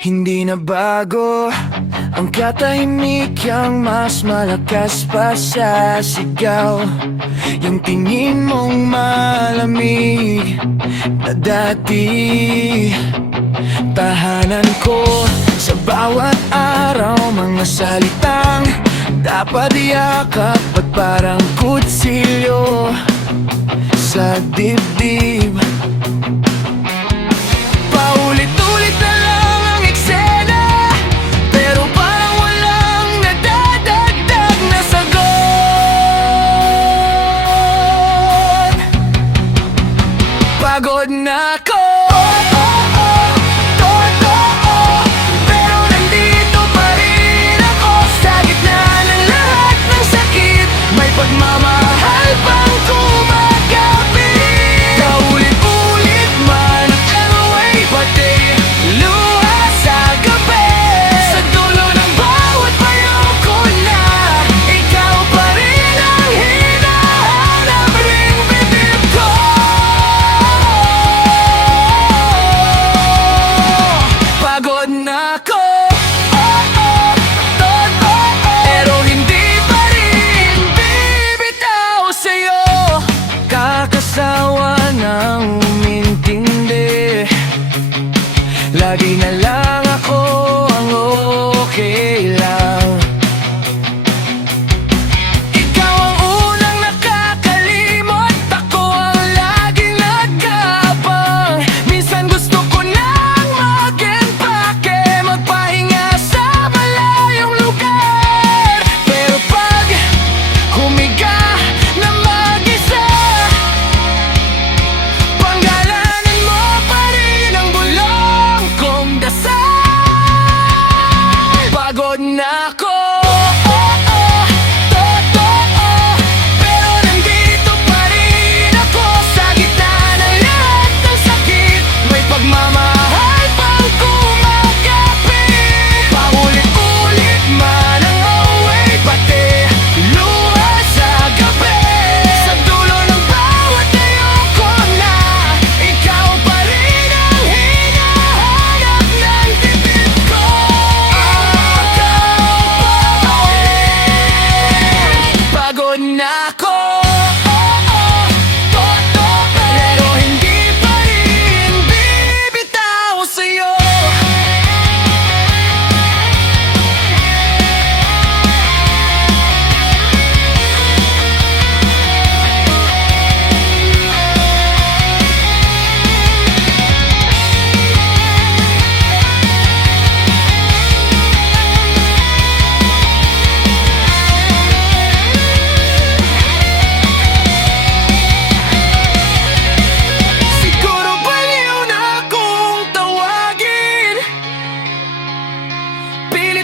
Hindi na bago ang katahimikang mas malakas pa sa sigaw. Yung tingin mong malamig na dati. Tahanan ko sa bawat araw, mga salitang dapat yakap at parang kutsilyo sa dibdib. Paulit-ulit na lang ang eksena, pero parang walang nadadagdag na sagot. Pagod na ako. Pagmamahal pang kumakapit, paulit-ulit man ang away, pati luha sa gabi. Sa dulo ng bawat payo ko na ikaw pa rin ang hinahanap ring bibig ko. Pagod na ako. Kakasawa ng umintindi, lagi na lang ako ang okay lang. Ikaw ang unang nakakalimot, ako ang laging nagkapang. Minsan gusto ko nang mag-empake, magpahinga sa malayong lugar. Pero pag humiga na ako, totoo, pero nandito pa rin ako sa gitna ng lahat ng sakit. May pagmamahal pang kumakapit, paulit-ulit man ang away, pati luha sa gabi. Sa dulo ng bawat tayo ko na ikaw pa rin ang hinahanap ng bibig ko. Pagod na ako, pero hindi pa rin bibitaw sa'yo.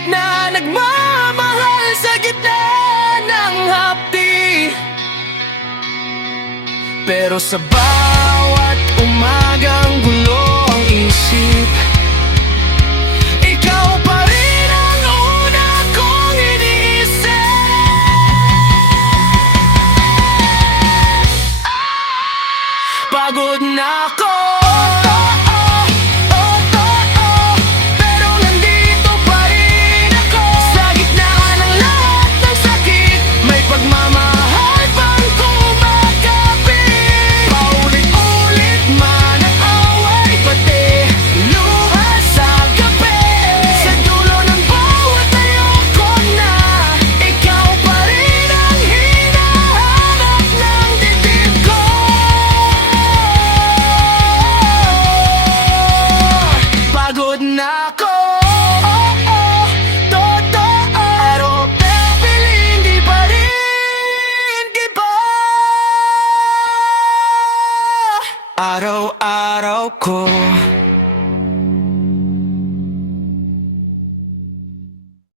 Na nagmamahal sa gitna ng hapdi, pero sa bawat umagang gulo ang isip, ikaw pa rin ang una kong iniisip. Pagod na ako. Pagod na ako, totoo, pero piling di pa rin giba. Araw-araw ko